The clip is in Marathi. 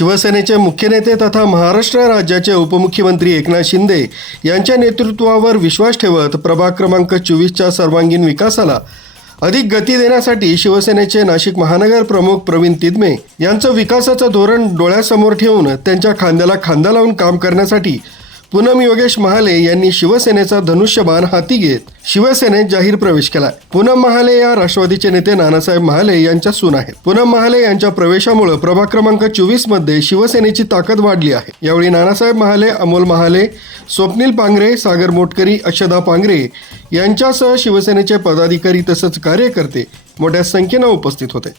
शिवसेनेचे मुख्य नेते तथा महाराष्ट्र राज्याचे उपमुख्यमंत्री एकनाथ शिंदे यांच्या नेतृत्वावर विश्वास ठेवत प्रभाग क्रमांक 24च्या सर्वांगीण विकासाला अधिक गती देण्यासाठी शिवसेनेचे नाशिक महानगर प्रमुख प्रवीण तिदमे यांचं विकासाचं धोरण डोळ्यासमोर ठेवून त्यांच्या खांद्याला खांदा लावून काम करण्यासाठी पूनम योगेश महाले यांनी शिवसेनेचा धनुष्यबाण हाती घेत शिवसेनेत जाहीर प्रवेश केला। पूनम महाले या राष्ट्रवादीचे नेते नानासाहेब महाले यांच्या सून आहेत। पूनम महाले यांच्या प्रवेशामुळे प्रभाग क्रमांक 24 मध्ये शिवसेनेची ताकद वाढली आहे। यावेळी नानासाहेब महाले, अमोल महाले, स्वप्नील पांगरे, सागर मोटकरी, अक्षदा पांगरे यांच्यासह शिवसेनेचे पदाधिकारी तसंच कार्यकर्ते मोठ्या संख्येने उपस्थित होते।